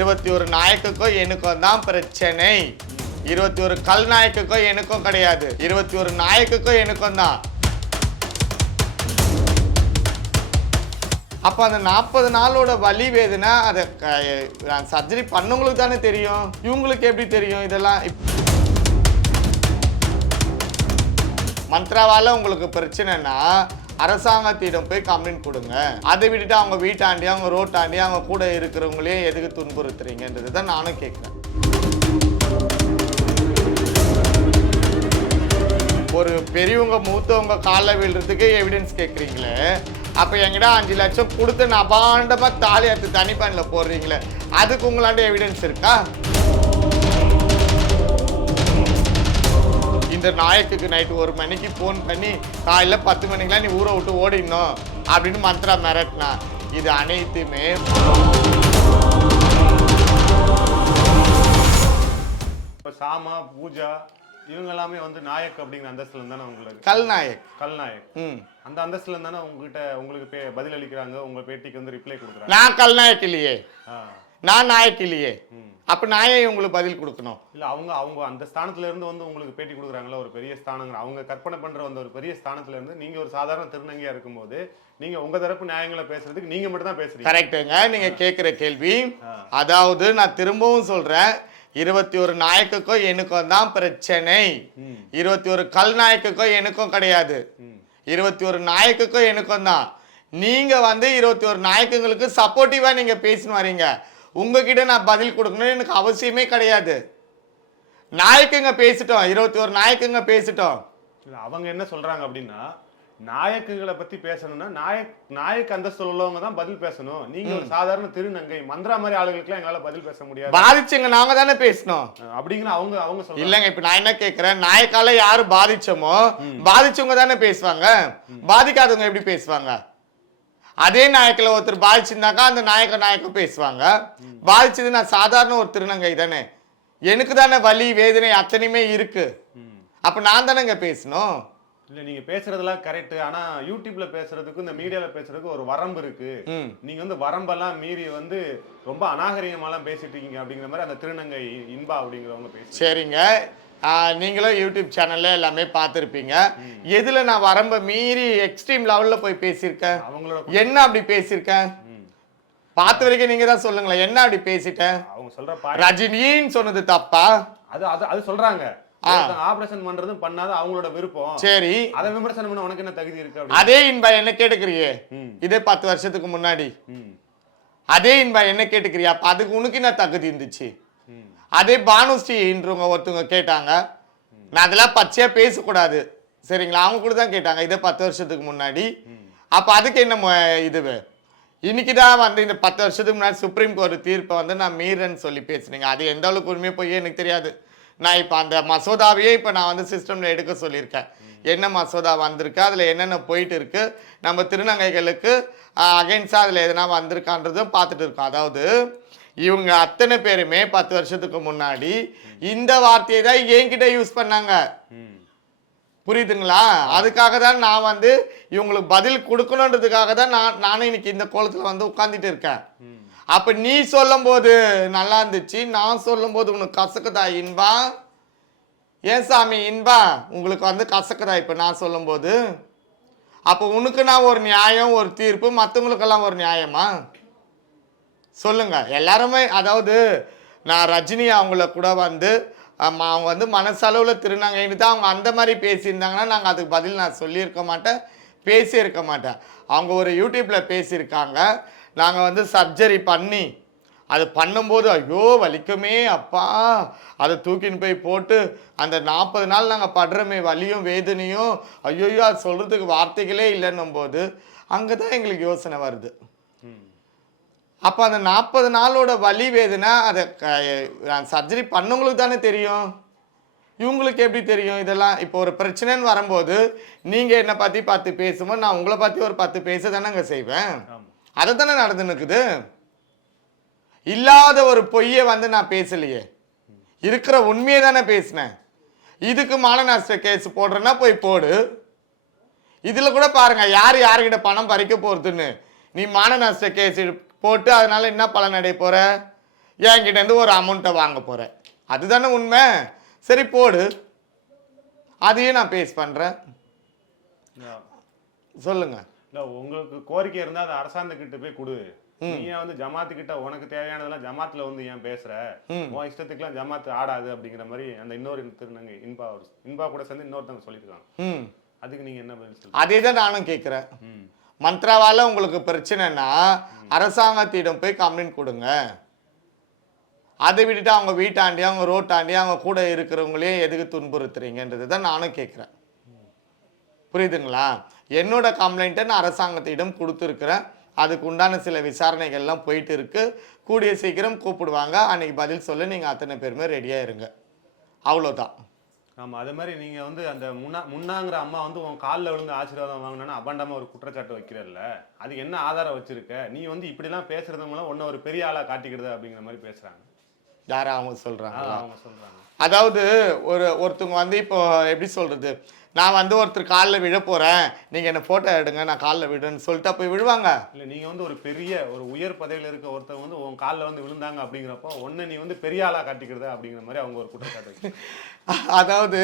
இருபத்தி ஒரு நாயக்குக்கும் எனக்கும் தான் பிரச்சனை. இருபத்தி ஒரு கல் நாயக்குக்கும் எனக்கும் கிடையாது. இருபத்தி ஒரு நாயக்குக்கும் எனக்கும் தான். அப்போ அந்த நாற்பது நாளோட வலி வேதனை அதை சர்ஜரி பண்ணவங்களுக்கு தானே தெரியும். இவங்களுக்கு எப்படி தெரியும் இதெல்லாம்? மந்த்ராவால் மந்த்ராவால உங்களுக்கு பிரச்சனைனா அரசாங்கத்திடம் போய் கம்ப்ளைண்ட் கொடுங்க. அதை விட்டுட்டு அவங்க வீட்டாண்டி அவங்க ரோட்டாண்டி அவங்க கூட இருக்கிறவங்களே எதுக்கு துன்புறுத்துறீங்கன்றது தான் நானும் கேட்குறேன் ஒரு பெரியவங்க மூத்தவங்க காலை விழுறதுக்கு எவிடன்ஸ் கேட்குறீங்களே அப்போ எங்கிட்ட அஞ்சு லட்சம் கொடுத்து நான் அபாண்டமாக தாலி எடுத்து தனிப்பண்ணில் போடுறீங்களே அதுக்கு உங்களாண்ட எவிடன்ஸ் இருக்கா? இந்த நாயக்குக்கு நைட்டு ஒரு மணிக்கு ஃபோன் பண்ணி காலையில் பத்து மணிக்கெலாம் நீ ஊரை விட்டு ஓடிடணும் அப்படின்னு மந்த்ரா மிரட்டினா. இது அனைத்துமே இப்போ சாமா பூஜா இவங்க எல்லாமே வந்து நாயக் அப்படிங்கிற அந்தஸ்துல தானே உங்களுக்கு? கல்நாயக். கல்நாயக். அந்த அந்தஸ்துல தானே உங்ககிட்ட உங்களுக்கு பதில் அளிக்கிறாங்க உங்க பேட்டிக்கு வந்து ரிப்ளை கொடுக்குறாங்க? நான் கல்நாயக் இல்லையே. நான் நாயக் இல்லையே. அப்போ நான் ஏன் உங்களுக்கு பதில் கொடுக்கணும்? இல்ல அவங்க அவங்க அந்த ஸ்தானத்துல இருந்து வந்து உங்களுக்கு பேட்டி கொடுக்குறாங்களா? ஒரு பெரிய ஸ்தானங்கிற அவங்க கற்பனை பண்ற அந்த ஒரு பெரிய ஸ்தானத்துல இருந்து நீங்க ஒரு சாதாரண திருநங்கையா இருக்கும்போது நீங்க உங்க தரப்பு நியாயங்களை பேசுறதுக்கு நீங்க மட்டும் தான் பேசுறீங்க. கரெக்டுங்க நீங்க கேட்குற கேள்வி. அதாவது நான் திரும்பவும் சொல்றேன். இருபத்தி ஒரு நாயக்குக்கும் எனக்கும் தான் பிரச்சனை. இருபத்தி ஒரு கல் நாயக்குக்கும் எனக்கும் கிடையாது. இருபத்தி ஒரு நாயக்குக்கும் எனக்கும் தான். நீங்க வந்து இருபத்தி ஒரு நாயக்குங்களுக்கு சப்போர்ட்டிவா நீங்க பேசின்னு வரீங்க. உங்ககிட்ட நான் பதில் கொடுக்கணும்னு எனக்கு அவசியமே கிடையாது. நாயக்குங்க பேசிட்டோம். இருபத்தி ஒரு நாயக்குங்க பேசிட்டோம். இல்ல அவங்க என்ன சொல்றாங்க அப்படின்னா நாயக்குகளை பத்தி பேசணும்னா நாயக் நாயக் அந்தஸ்து உள்ளவங்க தான் பதில் பேசணும். நீங்க ஒரு சாதாரண திருநங்கை மந்திரா மாதிரி ஆளுகளுக்குலாம் எங்களால பதில் பேச முடியாது. பாதிச்சுங்க நாங்க தானே பேசினோம். அப்படிங்கிற அவங்க அவங்க சொல்றாங்க. இல்லைங்க இப்ப நான் என்ன கேக்குறேன்? நாயக்கால யாரு பாதிச்சோமோ பாதிச்சவங்க தானே பேசுவாங்க. பாதிக்காதவங்க எப்படி பேசுவாங்க? அதே நாயக்கில் ஒருத்தர் பாதிச்சிருந்தாக்கா அந்த நாயக்க நாயக்கம் பேசுவாங்க. பாதிச்சது நான் சாதாரண ஒரு திருநங்கை தானே. எனக்கு தானே வலி வேதனை அத்தனையுமே இருக்கு. அப்ப நான் தானேங்க பேசணும்? இல்ல நீங்க பேசுறதெல்லாம் கரெக்ட் ஆனா யூடியூப்ல பேசுறதுக்கும் இந்த மீடியால பேசுறதுக்கு ஒரு வரம்பு இருக்கு. நீங்க வந்து வரம்பெல்லாம் மீறி வந்து ரொம்ப அநாகரிகமாலாம் பேசிட்டு இருக்கீங்க அப்படிங்கிற மாதிரி அந்த திருநங்கை இன்பா அப்படிங்கிறவங்க பேசி சரிங்க. நீங்களும் யூடியூப் சேனல்ல எல்லாமே பார்த்துருப்பீங்க. எதுல நான் வரம்ப மீறி எக்ஸ்ட்ரீம் லெவல்ல போய் பேசியிருக்கேன் அவங்களோட என்ன அப்படி பேசியிருக்கேன். பார்த்த வரைக்கும் நீங்க தான் சொல்லுங்களேன் என்ன அப்படி பேசிட்டேன் அவங்க சொல்ற ரஜினின்னு சொன்னது தப்பா? அது அது அது சொல்றாங்க. ஆபரேஷன் பண்றதும் பண்ணாத அவங்களோட விருப்பம். சரி. அதை விமர்சனம் பண்ண உனக்கு என்ன தகுதி இருக்கு அதே இன்பா என்ன கேட்டுக்கிறியே. இதே பத்து வருஷத்துக்கு முன்னாடி. அதே இன்பா என்ன கேட்டுக்கிறியா? அப்ப அதுக்கு உனக்கு என்ன தகுதி இருந்துச்சு. அதே பானுஸ்ரீன்றவங்க ஒருத்தவங்க கேட்டாங்க. நான் அதெல்லாம் பச்சையா பேசக்கூடாது. சரிங்களா? அவங்க கூட தான் கேட்டாங்க. இதே பத்து வருஷத்துக்கு முன்னாடி. அப்ப அதுக்கு என்ன இது? இன்னைக்கு தான் வந்து இந்த பத்து வருஷத்துக்கு முன்னாடி சுப்ரீம் கோர்ட் தீர்ப்பை வந்து நான் மீறன்னு சொல்லி பேசுனீங்க. அது எந்த அளவுக்கு உண்மையை போய் எனக்கு தெரியாது. நான் இப்போ அந்த மசோதாவையே இப்போ நான் வந்து சிஸ்டம்ல எடுக்க சொல்லியிருக்கேன். என்ன மசோதா வந்திருக்கு? அதில் என்னென்ன போயிட்டு இருக்கு? நம்ம திருநங்கைகளுக்கு அகைன்ஸ்டாக அதில் எதனா வந்திருக்கான்றதும் பார்த்துட்டு இருக்கோம். அதாவது இவங்க அத்தனை பேருமே பத்து வருஷத்துக்கு முன்னாடி இந்த வார்த்தையை தான் என்கிட்ட யூஸ் பண்ணாங்க. புரியுதுங்களா? அதுக்காக தான் நான் வந்து இவங்களுக்கு பதில் கொடுக்கணுன்றதுக்காக தான் நான் நானும் இன்னைக்கு இந்த கோலத்தில் வந்து உட்காந்துட்டு இருக்கேன். அப்ப நீ சொல்லும் போது நல்லா இருந்துச்சு நான் சொல்லும்போது உனக்கு கசக்குதா இன்பா? ஏன் சாமி இன்பா? உங்களுக்கு வந்து கசக்குதா இப்ப நான் சொல்லும்போது? அப்போ உனக்கு நான் ஒரு நியாயம் ஒரு தீர்ப்பு மற்றவங்களுக்கெல்லாம் ஒரு நியாயமா? சொல்லுங்க. எல்லாருமே அதாவது நான் ரஜினி அவங்கள கூட வந்து அவங்க வந்து மனசளவில் திருநாங்கன்னு தான் அவங்க அந்த மாதிரி பேசியிருந்தாங்கன்னா நாங்கள் அதுக்கு பதில் நான் சொல்லியிருக்க மாட்டேன் பேசியிருக்க மாட்டேன். அவங்க ஒரு யூடியூப்பில் பேசியிருக்காங்க. நாங்கள் வந்து சர்ஜரி பண்ணி அது பண்ணும்போது ஐயோ வலிக்குமே அப்பா. அதை தூக்கின்னு போய் போட்டு அந்த நாற்பது நாள் நாங்கள் படுறோமே வலியும் வேதனையும். ஐயோயோ அது சொல்கிறதுக்கு வார்த்தைகளே இல்லைன்னும் போது அங்கே தான் எங்களுக்கு யோசனை வருது. அப்போ அந்த நாற்பது நாளோட வலி வேதனை அதை சர்ஜரி பண்ணவங்களுக்கு தானே தெரியும். இவங்களுக்கு எப்படி தெரியும்? இதெல்லாம் இப்போ ஒரு பிரச்சனைன்னு வரும்போது நீங்கள் என்னை பற்றி பத்து பேசும்போது நான் உங்களை பற்றி ஒரு பத்து பேச தானேங்க செய்வேன். ஆமா. அதை தானே நடந்துன்னு இருக்குது இல்லாத ஒரு பொய்யை வந்து நான் பேசலையே. இருக்கிற உண்மையை தானே பேசினேன். இதுக்கு மான நஷ்ட கேஸ் போடுறேன்னா போய் போடு. இதில் கூட பாருங்க யார் யாருக்கிட்ட பணம் பறிக்க போகிறதுன்னு நீ மான நஷ்ட கேஸ் போட்டு அதனால என்ன பலன் அடைய போற? என்கிட்ட இருந்து ஒரு அமௌண்ட்டை வாங்க போகிறேன் அதுதானே உண்மை. சரி போடு. அதையும் நான் பேஸ் பண்ணுறேன் சொல்லுங்க. இல்ல உங்களுக்கு கோரிக்கை இருந்தா அதை அரசாங்கத்துக்கிட்ட போய் கொடு. நீ ஏன் வந்து ஜமாத்து கிட்ட உனக்கு தேவையானதெல்லாம் ஜமாத்துல வந்து ஏன் பேசுற? உன் இஷ்டத்துக்குலாம் ஜமாத்து ஆடாது அப்படிங்கிற மாதிரி அந்த இன்னொரு திருநங்கை இன்பா இன்பா கூட சேர்ந்து இன்னொருத்தவங்க சொல்லியிருக்காங்க. அதுக்கு நீங்க என்ன பதில் அதே தான் நானும் கேட்குறேன் மந்த்ராவால் உங்களுக்கு பிரச்சனைனா அரசாங்கத்திடம் போய் கம்ப்ளைண்ட் கொடுங்க. அதை விட்டுட்டு அவங்க வீட்டாண்டி அவங்க ரோட்டாண்டி அவங்க கூட இருக்கிறவங்களே எதுக்கு துன்புறுத்துறீங்கன்றது தான் நானும் கேட்குறேன் புரியுதுங்களா? என்னோட கம்ப்ளைண்ட்டை நான் அரசாங்கத்திடம் கொடுத்துருக்குறேன். அதுக்கு உண்டான சில விசாரணைகள்லாம் போயிட்டு இருக்குது கூடிய சீக்கிரம் கூப்பிடுவாங்க. அன்றைக்கி பதில் சொல்ல நீங்கள் அத்தனை பேருமே ரெடியாக இருங்க. அவ்வளோதான் ஆமாம் அதே மாதிரி நீங்கள் வந்து அந்த முன்னா முன்னாங்கிற அம்மா வந்து உன் காலில் விழுந்து ஆசீர்வாதம் வாங்கினா அபாண்டமா ஒரு குற்றச்சாட்டு வைக்கிறல்ல. அதுக்கு என்ன ஆதாரம் வச்சுருக்க? நீ வந்து இப்படிலாம் பேசுறது மூலம் ஒன்றை ஒரு பெரிய ஆளாக காட்டிக்கிறது அப்படிங்கிற மாதிரி பேசுகிறாங்க யாரா அவங்க சொல்கிறாங்க அவங்க சொல்றாங்க. அதாவது ஒரு ஒருத்தவங்க வந்து இப்போ எப்படி சொல்றது? நான் வந்து ஒருத்தர் காலில் விழ போறேன். நீங்க என்ன போட்டோ எடுங்க நான் காலில் விடுன்னு சொல்லிட்டு போய் விழுவாங்க. இல்ல நீங்க வந்து ஒரு பெரிய ஒரு உயர் பதவியில இருக்க ஒருத்தர் வந்து உன் காலில் வந்து விழுந்தாங்க அப்படிங்கிறப்போ ஒன்னு நீ வந்து பெரிய ஆளா காட்டிக்கிறது அப்படிங்கிற மாதிரி அவங்க ஒரு குற்றச்சாட்டு. அதாவது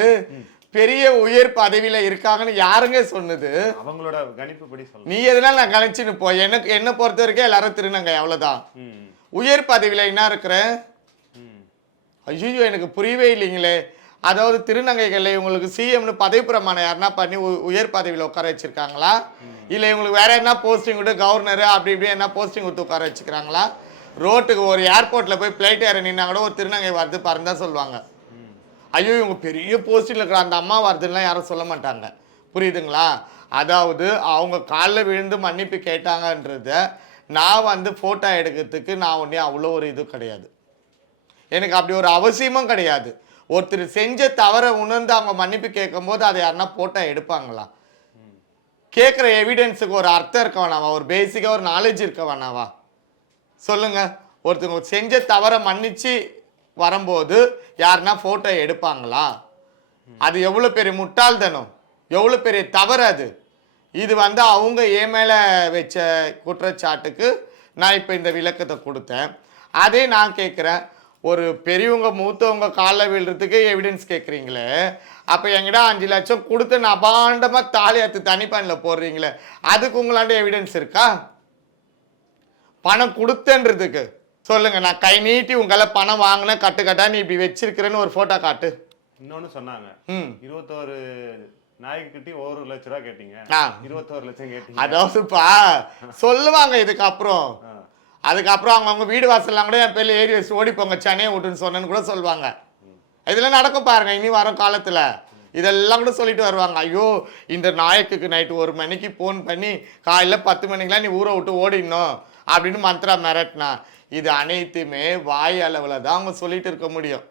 பெரிய உயர் பதவியில இருக்காங்கன்னு யாருங்க சொன்னது? அவங்களோட கணிப்பு படி சொல்லணும் நீ எதனால நான் கழிச்சுன்னு போ? எனக்கு என்ன பொறுத்த வரைக்கும் எல்லாரும் திருநங்க அவ்வளவுதான். உயர் பதவியில என்ன இருக்கிறேன் ம் ஐயோ எனக்கு புரியவே இல்லைங்களே. அதாவது திருநங்கைகளை உங்களுக்கு சிஎம்னு பதவி பிரமாணம் யாருன்னா பண்ணி உ- உயர் பதவியில் உட்கார வச்சிருக்காங்களா? இல்லை இவங்களுக்கு வேற என்ன போஸ்டிங் விட்டு கவர்னர் அப்படி இப்படி என்ன போஸ்டிங் கொடுத்து உட்கார வச்சுக்கிறாங்களா ரோட்டுக்கு ஒரு ஏர்போர்ட்டில் போய் பிளைட் ஏற நின்னா கூட ஒரு திருநங்கை வருது பறந்தா சொல்லுவாங்க. ஐயோ இவங்க பெரிய போஸ்டில் இருக்கிற அந்த அம்மா வருதுன்னெலாம் யாரும் சொல்ல மாட்டாங்க. புரியுதுங்களா? அதாவது அவங்க காலில் விழுந்து மன்னிப்பு கேட்டாங்கன்றத நான் வந்து ஃபோட்டோ எடுக்கிறதுக்கு நான் ஒன்றே அவ்வளோ ஒரு இது கிடையாது. எனக்கு அப்படி ஒரு அவசியமும் கிடையாது. ஒருத்தர் செஞ்ச தவறை உணர்ந்து அவங்க மன்னிப்பு கேட்கும்போது அதை யாருன்னா போட்டால் எடுப்பாங்களா? கேட்குற எவிடென்ஸுக்கு ஒரு அர்த்தம் இருக்க வேணாவா? ஒரு பேசிக்காக ஒரு நாலேஜ் இருக்க வேணாவா? சொல்லுங்க. ஒருத்தவங்க செஞ்ச தவறை மன்னிச்சு வரும்போது யாருன்னா ஃபோட்டோ எடுப்பாங்களா? அது எவ்வளோ பெரிய முட்டாள்தனம்? எவ்வளோ பெரிய தவறு அது? இது வந்து அவங்க ஏ மேலே வச்ச குற்றச்சாட்டுக்கு நான் இப்போ இந்த விளக்கத்தை கொடுத்தேன். அதே நான் கேட்குறேன். ஒரு பெரியவங்க மூத்தவங்க காலில் விழுறதுக்கு எவிடன்ஸ் கேட்குறீங்களே அப்போ என்கிட்ட அஞ்சு லட்சம் கொடுத்து நான் அபாண்டமாக தாலி அத்து தனிப்பண்ணில் போடுறீங்களே அதுக்கு உங்களாண்ட எவிடன்ஸ் இருக்கா? பணம் கொடுத்தேன்றதுக்கு. சொல்லுங்க நான் கை நீட்டி உங்களை பணம் வாங்கினேன் கட்டு கட்டா நீ இப்படி வச்சிருக்கிறேன்னு ஒரு போட்டோ காட்டு. இன்னொன்னு சொன்னாங்க. ம். இருபத்தோரு நாய்க்குட்டி ஒரு லட்ச ரூபா கேட்டீங்க. இருபத்தோரு லட்சம் கேட்டீங்க. அதாவதுப்பா சொல்லுவாங்க இதுக்கப்புறம். அதுக்கப்புறம் அவங்க அவங்க வீடு வாசல்லாம் கூட என் பேர்ல ஏறி வச்சு ஓடி போங்க சென்னையை விட்டுன்னு சொன்னேன்னு கூட சொல்லுவாங்க. இதெல்லாம் நடக்கும் பாருங்க இனி வரும் காலத்துல. இதெல்லாம் கூட சொல்லிட்டு வருவாங்க. ஐயோ இந்த நாயக்குக்கு நைட்டு ஒரு மணிக்கு ஃபோன் பண்ணி காலையில் பத்து மணிக்கெலாம் நீ ஊரை விட்டு ஓடிடணும் அப்படின்னு மந்த்ரா மிரட்டினா. இது அனைத்துமே வாய் அளவில் தான் அவங்க சொல்லிட்டு இருக்க முடியும்.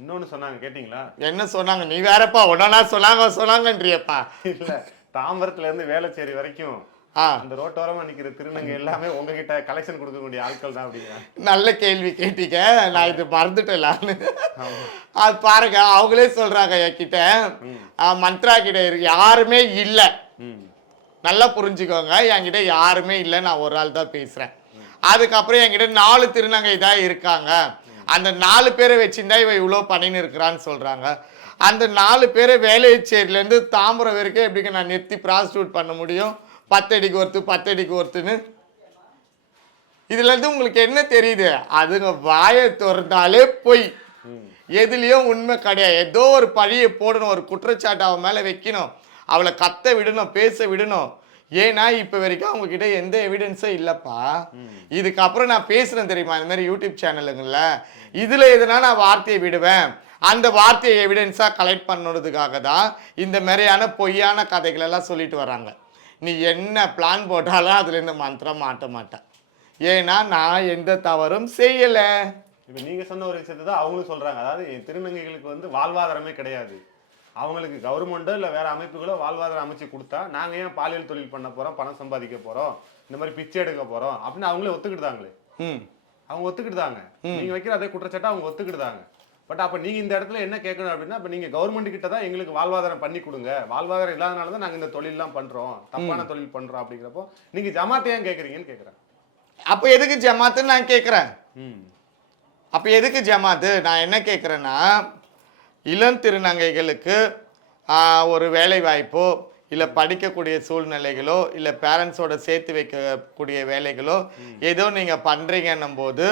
இன்னொன்னு சொன்னாங்க கேட்டீங்களா? என்ன சொன்னாங்க? நீ வேறப்பா ஒன்னா சொன்னாங்க சொன்னாங்கன்றியப்பா. இல்ல தாம்பரத்துல இருந்து வேளச்சேரி வரைக்கும் அந்த ரோட்டோரமா நிக்கிற திருநங்கை எல்லாமே உங்ககிட்ட கலெக்ஷன் கொடுக்கக்கூடிய ஆட்கள் தான் அப்படிங்கிறாங்க நல்ல கேள்வி கேட்டீங்க. நான் இது மறந்துட்டேன் அது பாருங்க அவங்களே சொல்றாங்க என்கிட்ட. மந்த்ரா கிட்ட இருக்கு யாருமே இல்லை. நல்லா புரிஞ்சுக்கோங்க. என்கிட்ட யாருமே இல்லை நான் ஒரு ஆள் தான் பேசுறேன். அதுக்கப்புறம் என்கிட்ட நாலு திருநங்கை தான் இருக்காங்க. அந்த நாலு பேரை வச்சிருந்தா இவ இவ்வளோ பண்ணின்னு இருக்கிறான்னு சொல்றாங்க. அந்த நாலு பேரை வேலைச்சேரியிலேருந்து தாம்பரம் வரைக்கும் எப்படிங்க நான் நிறுத்தி ப்ராஸ்டியூட் பண்ண முடியும்? பத்தடிக்கு ஒருத்து பத்தடிக்கு ஒருத்துன்னு இதுலேருந்து உங்களுக்கு என்ன தெரியுது? அதுங்க வாயை திறந்தாலே பொய். எதுலேயும் உண்மை கிடையாது. ஏதோ ஒரு பழியை போடணும் ஒரு குற்றச்சாட்டு அவன் மேலே வைக்கணும். அவளை கத்த விடணும் பேச விடணும். ஏன்னா இப்போ வரைக்கும் அவங்கக்கிட்ட எந்த எவிடன்ஸும் இல்லைப்பா. இதுக்கப்புறம் நான் பேசுகிறேன் தெரியுமா? இந்த மாதிரி யூடியூப் சேனலுங்களில். இதில் எதுனா நான் வார்த்தையை விடுவேன். அந்த வார்த்தையை எவிடன்ஸாக கலெக்ட் பண்ணுறதுக்காக தான் இந்த மாதிரியான பொய்யான கதைகளெல்லாம் சொல்லிட்டு வராங்க. நீ என்ன பிளான் போட்டாலும் அதுல இந்த மந்திரம் மாட்ட மாட்டேன் ஏன்னா நான் எந்த தவறும் செய்யலை. இப்ப நீங்க சொன்ன ஒரு விஷயத்தை தான் அவங்களும் சொல்றாங்க. அதாவது திருநங்கைகளுக்கு வந்து வாழ்வாதாரமே கிடையாது. அவங்களுக்கு கவர்மெண்டோ இல்ல வேற அமைப்புகளோ வாழ்வாதாரம் அமைச்சு கொடுத்தா நாங்க ஏன் பாலியல் தொழில் பண்ண போறோம் பணம் சம்பாதிக்க போறோம் இந்த மாதிரி பிச்சை எடுக்க போறோம் அப்படின்னு அவங்களே ஒத்துக்கிட்டாங்களே. ம். அவங்க ஒத்துக்கிட்டாங்க. நீங்க வைக்கிற அதே குற்றச்சாட்டை அவங்க ஒத்துக்கிட்டாங்க. பட் அப்ப நீங்க இந்த இடத்துல என்ன கேட்கணும் அப்படின்னா இப்ப நீங்க கவர்மெண்ட் கிட்ட தான் எங்களுக்கு வாழ்வாதாரம் பண்ணி கொடுங்க. வாழ்வாதாரம் இல்லாதனால தான் நாங்க இந்த தொழிலெல்லாம் பண்றோம். தப்பான தொழில் பண்றோம் அப்படிங்கிறப்போ நீங்க ஜமாத்தை ஏன் கேக்குறீங்கன்னு கேக்குறேன் அப்போ எதுக்கு ஜமாத்துன்னு நான் கேட்குறேன்? ம். அப்போ எதுக்கு ஜமாத்து? நான் என்ன கேட்குறேன்னா இளம் திருநங்கைகளுக்கு ஒரு வேலை வாய்ப்போ இல்லை படிக்கக்கூடிய சூழ்நிலைகளோ இல்லை பேரண்ட்ஸோட சேர்த்து வைக்கக்கூடிய வேலைகளோ ஏதோ நீங்கள் பண்ணுறீங்கன்னும் போது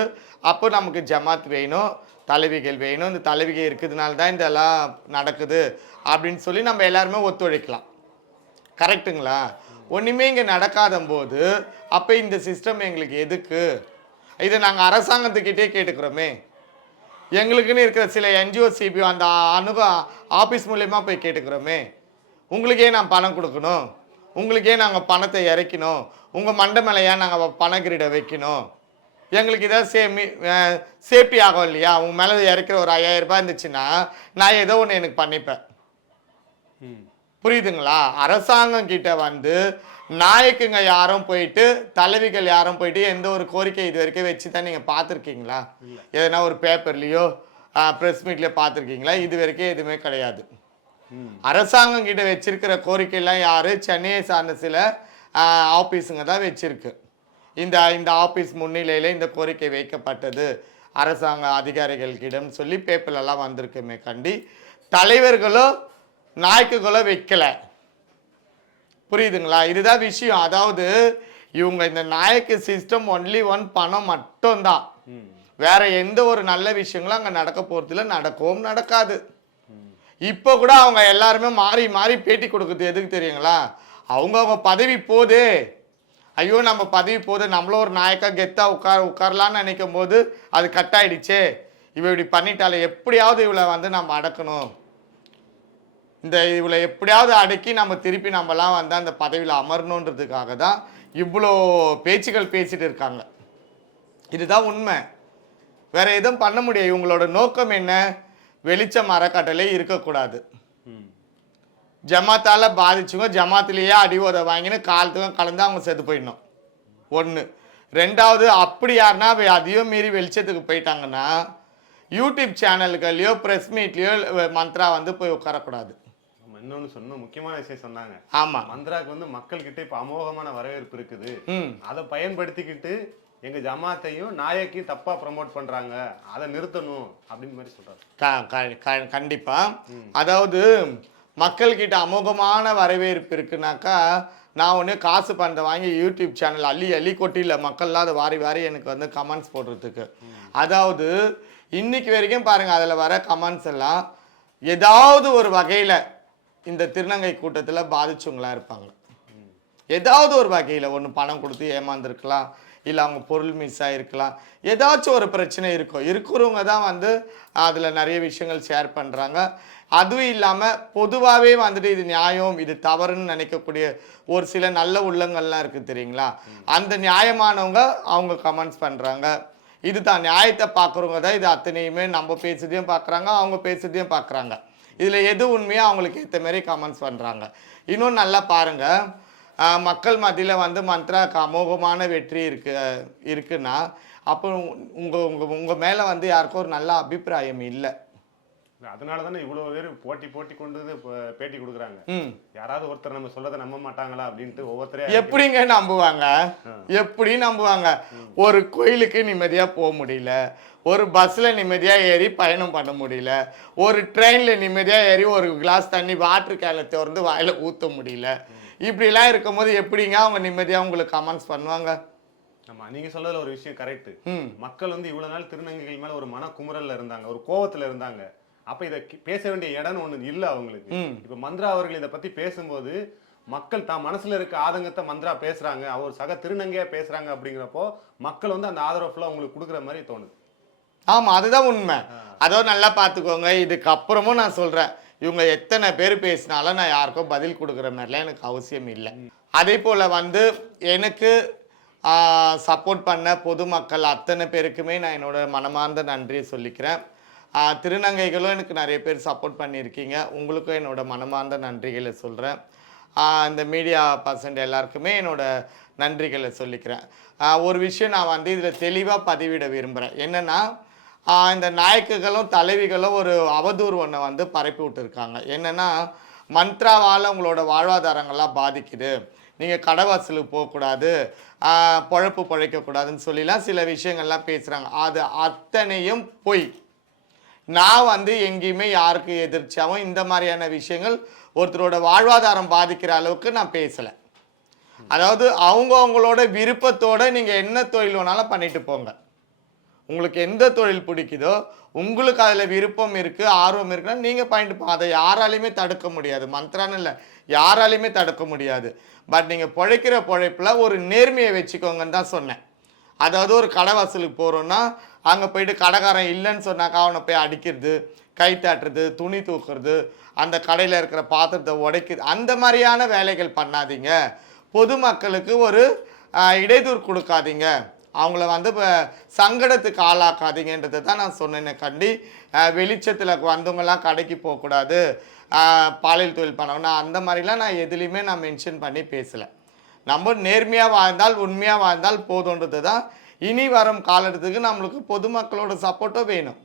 அப்போ நமக்கு ஜமாத் வேணும். தலைவிகள் வேணும் இந்த தலைவிகை இருக்கிறதுனால தான் இதெல்லாம் நடக்குது அப்படின்னு சொல்லி நம்ம எல்லாருமே ஒத்துழைக்கலாம். கரெக்ட்டுங்களா? ஒன்றுமே இங்கே நடக்காத போது அப்போ இந்த சிஸ்டம் எங்களுக்கு எதுக்கு? இதை நாங்கள் அரசாங்கத்துக்கிட்டே கேட்டுக்கிறோமே. எங்களுக்குன்னு இருக்கிற சில என்ஜிஓ சிபி அந்த அணுக ஆஃபீஸ் மூலயமா போய் கேட்டுக்கிறோமே. உங்களுக்கே நான் பணம் கொடுக்கணும். உங்களுக்கே நாங்கள் பணத்தை இறக்கணும். உங்கள் மண்டை மேலே ஏன் நாங்கள் பணக்கிரீடை வைக்கணும்? எங்களுக்கு இதான் சேமி சேஃப்டி ஆகும் இல்லையா? உங்க மேலே இறக்கிற ஒரு ஐயாயிரம் ரூபாய் இருந்துச்சுன்னா நான் ஏதோ ஒன்று எனக்கு பண்ணிப்பேன். ம். புரியுதுங்களா? அரசாங்கம் கிட்ட வந்து நாயக்குங்க யாரும் போயிட்டு தலைவிகள் யாரும் போயிட்டு எந்த ஒரு கோரிக்கை இது வரைக்கும் வச்சு தான் நீங்கள் பார்த்துருக்கீங்களா எதனா ஒரு பேப்பர்லேயோ ப்ரெஸ் மீட்லேயோ பார்த்துருக்கீங்களா? இது வரைக்கும் எதுவுமே கிடையாது. அரசாங்கம் கிட்ட வச்சிருக்கிற கோரிக்கைலாம் யாரு? சென்னையை சார்ந்த சில ஆஃபீஸுங்க தான் வச்சிருக்கு. இந்த இந்த ஆஃபீஸ் முன்னிலையில் இந்த கோரிக்கை வைக்கப்பட்டது. அரசாங்க அதிகாரிகள்கிடம் சொல்லி பேப்பர்லலாம் வந்திருக்குமே கண்டி. தலைவர்களோ நாய்க்குகளோ வைக்கலை. புரியுதுங்களா? இதுதான் விஷயம். அதாவது இவங்க இந்த நாயக்கு சிஸ்டம் ஒன்லி ஒன் பணம் மட்டும்தான். வேற எந்த ஒரு நல்ல விஷயங்களும் அங்கே நடக்க போகிறதுல நடக்கவும் நடக்காது. இப்போ கூட அவங்க எல்லாருமே மாறி மாறி பேட்டி கொடுக்குறது எதுக்கு தெரியுங்களா? அவங்க அவங்க பதவி போதே ஐயோ நம்ம பதவி போது நம்மளும் ஒரு நாயக்காக கெத்தாக உட்கார் உட்காரலான்னு நினைக்கும் போது அது கட் ஆயிடுச்சே இவ இப்படி பண்ணிட்டாலே எப்படியாவது இவளை வந்து நம்ம அடக்கணும். இந்த இவளை எப்படியாவது அடக்கி நம்ம திருப்பி நம்மலாம் வந்து அந்த பதவியில் அமரணுன்றதுக்காக தான் இவ்வளோ பேச்சுகள் பேசிட்டு இருக்காங்க. இதுதான் உண்மை. வேற எதுவும் பண்ண முடியாது. இவங்களோட நோக்கம் என்ன? வெளிச்சம் அறக்கட்டளை இருக்கக்கூடாது. ஜமாத்தால பாதிச்சுங்க ஜமாத்திலேயே அடி உத வாங்கின்னு காலத்துக்கும் கலந்து அவங்க செத்து போயிடணும். ஒன்று ரெண்டாவது அப்படி யாருன்னா அதையும் மீறி வெளிச்சத்துக்கு போயிட்டாங்கன்னா யூடியூப் சேனல்கள்லையோ ப்ரெஸ் மீட்லேயோ மந்த்ரா வந்து போய் உட்காரக்கூடாது. ஆமா, இன்னொன்னு சொன்ன முக்கியமான விஷயம் சொன்னாங்க. ஆமாம் மந்த்ராக்கு வந்து மக்கள் கிட்ட இப்ப அமோகமான வரவேற்பு இருக்குது. அதை பயன்படுத்திக்கிட்டு எங்க ஜமாத்தையும் நாயக்கையும் தப்பா ப்ரமோட் பண்றாங்க. அதை நிறுத்தணும் அப்படின்னு மாதிரி சொல்றாரு. கண்டிப்பா. அதாவது மக்கள்கிட்ட அமோகமான வரவேற்பு இருக்குனாக்கா நான் ஒன்று காசு பணத்தை வாங்கி யூடியூப் சேனல் அள்ளி அள்ளி கொட்டியில் மக்கள்லாம் அதை வாரி வாரி எனக்கு வந்து கமெண்ட்ஸ் போடுறதுக்கு. அதாவது இன்னைக்கு வரைக்கும் பாருங்கள் அதில் வர கமெண்ட்ஸ் எல்லாம் ஏதாவது ஒரு வகையில் இந்த திருநங்கை கூட்டத்தில் பாதிச்சவங்களாக இருப்பாங்க. ஏதாவது ஒரு வகையில் ஒன்று பணம் கொடுத்து ஏமாந்துருக்கலாம். இல்லை அவங்க பொருள் மிஸ் ஆகிருக்கலாம் ஏதாச்சும் ஒரு பிரச்சனை இருக்கும். இருக்கிறவங்க தான் வந்து அதில் நிறைய விஷயங்கள் ஷேர் பண்ணுறாங்க அதுவும் இல்லாமல் பொதுவாகவே வந்துட்டு இது நியாயம் இது தவறுன்னு நினைக்கக்கூடிய ஒரு சில நல்ல உள்ளங்கள்லாம் இருக்குது தெரியுங்களா? அந்த நியாயமானவங்க அவங்க கமெண்ட்ஸ் பண்ணுறாங்க இதுதான் நியாயத்தை பார்க்குறவங்க தான் இது அத்தனையுமே நம்ம பேசுறதையும் பார்க்குறாங்க அவங்க பேசுறதையும் பார்க்குறாங்க. இதில் எது உண்மையோ அவங்களுக்கு ஏற்ற மாதிரி கமெண்ட்ஸ் பண்ணுறாங்க இன்னும் நல்லா பாருங்கள் மக்கள் மத்தியில் வந்து மந்த்ராக்கு அமோகமான வெற்றி இருக்கு இருக்குன்னா அப்போ உங்கள் உங்கள் உங்கள் மேலே வந்து யாருக்கும் ஒரு நல்ல அபிப்பிராயம் இல்லை. அதனால தானே இவ்வளவு பேர் போட்டி போட்டி கொண்டு பேட்டி கொடுக்குறாங்க. யாராவது ஒருத்தர் நம்ம சொல்றதை நம்ப மாட்டாங்களா அப்படின்ட்டு ஒவ்வொருத்தரே எப்படிங்க நம்புவாங்க? எப்படி நம்புவாங்க? ஒரு கோயிலுக்கு நிம்மதியாக போக முடியல ஒரு பஸ்ஸில் நிம்மதியாக ஏறி பயணம் பண்ண முடியல ஒரு ட்ரெயினில் நிம்மதியாக ஏறி ஒரு கிளாஸ் தண்ணி வாட்டர் கேனை திறந்து வாயில் ஊற்ற முடியல இப்படிலாம் இருக்கும்போது எப்படிங்க அவங்க நிம்மதியாக உங்களுக்கு கமெண்ட்ஸ் பண்ணுவாங்க? ஆமா நீங்க சொல்றதுல ஒரு விஷயம் கரெக்ட் மக்கள் வந்து இவ்வளவு நாள் திருநங்கைகள் மேல ஒரு மன குமுறல்ல இருந்தாங்க ஒரு கோவத்துல இருந்தாங்க. அப்ப இத பேச வேண்டிய இடம்னு ஒண்ணு இல்ல அவங்களுக்கு. இப்ப மந்த்ரா அவர்கள் இத பத்தி பேசும்போது மக்கள் தான் மனசுல இருக்க ஆதங்கத்தை மந்த்ரா பேசுறாங்க அவர் சக திருநங்கையா பேசுறாங்க அப்படிங்கிறப்போ மக்கள் வந்து அந்த ஆதரவு ஃபுல்லா உங்களுக்கு கொடுக்குற மாதிரி தோணுது. ஆமாம் அதுதான் உண்மை. அதோ நல்லா பார்த்துக்கோங்க இதுக்கப்புறமும் நான் சொல்கிறேன் இவங்க எத்தனை பேர் பேசினாலும் நான் யாருக்கும் பதில் கொடுக்குற மாதிரிலாம் எனக்கு அவசியம் இல்லை. அதே போல் வந்து எனக்கு சப்போர்ட் பண்ண பொதுமக்கள் அத்தனை பேருக்குமே நான் என்னோட மனமார்ந்த நன்றியை சொல்லிக்கிறேன். திருநங்கைகளும் எனக்கு நிறைய பேர் சப்போர்ட் பண்ணியிருக்கீங்க. உங்களுக்கும் என்னோடய மனமார்ந்த நன்றிகளை சொல்கிறேன் இந்த மீடியா பர்சன்ட் எல்லாருக்குமே என்னோடய நன்றிகளை சொல்லிக்கிறேன். ஒரு விஷயம் நான் வந்து இதில் தெளிவாக பதிவிட விரும்புகிறேன் என்னென்னா இந்த நாயக்குகளும் தலைவிகளும் ஒரு அவதூறு ஒன்றை வந்து பரப்பி விட்டுருக்காங்க. என்னென்னா மந்த்ராவால் உங்களோட வாழ்வாதாரங்கள்லாம் பாதிக்குது. நீங்கள் கடவாசலுக்கு போகக்கூடாது. பொழப்பு பழைக்கக்கூடாதுன்னு சொல்லிலாம் சில விஷயங்கள்லாம் பேசுகிறாங்க அது அத்தனையும் பொய். நான் வந்து எங்கேயுமே யாருக்கு எதிர்த்தாவும் இந்த மாதிரியான விஷயங்கள் ஒருத்தரோட வாழ்வாதாரம் பாதிக்கிற அளவுக்கு நான் பேசலை. அதாவது அவங்க அவங்களோட விருப்பத்தோட நீங்கள் என்ன தொழில் வேணாலும் பண்ணிட்டு போங்க. உங்களுக்கு எந்த தொழில் பிடிக்குதோ உங்களுக்கு அதில் விருப்பம் இருக்குது ஆர்வம் இருக்குன்னா நீங்கள் பண்ணிட்டு அதை யாராலையுமே தடுக்க முடியாது. மந்த்ரான்னு இல்லை யாராலையுமே தடுக்க முடியாது. பட் நீங்கள் பிழைக்கிற பிழைப்பில் ஒரு நேர்மையை வச்சுக்கோங்கன்னு தான் சொன்னேன். அதாவது ஒரு கடை வசூலுக்கு போகிறோன்னா அங்கே போயிட்டு கடைக்காரன் இல்லைன்னு சொன்னாக்கா அவனை போய் அடிக்கிறது கை தட்டுறது துணி தூக்குறது அந்த கடையில் இருக்கிற பாத்திரத்தை உடைக்கிறது அந்த மாதிரியான வேலைகள் பண்ணாதீங்க. பொதுமக்களுக்கு ஒரு இடைதூர் கொடுக்காதீங்க. அவங்கள வந்து இப்போ சங்கடத்துக்கு ஆளாக்காதீங்கன்றதை தான் நான் சொன்னேனே கண்டி. வெளிச்சத்தில் வந்தவங்கலாம் கடைக்கு போகக்கூடாது. பாலியல் தொழில் பண்ணணும் நான் அந்த மாதிரிலாம் நான் எதுலேயுமே நான் மென்ஷன் பண்ணி பேசலை. நம்ம நேர்மையாக வாழ்ந்தால் உண்மையாக வாழ்ந்தால் போதுன்றது தான் இனி வரும் காலத்துக்கு நம்மளுக்கு பொதுமக்களோட சப்போர்ட்டும் வேணும்.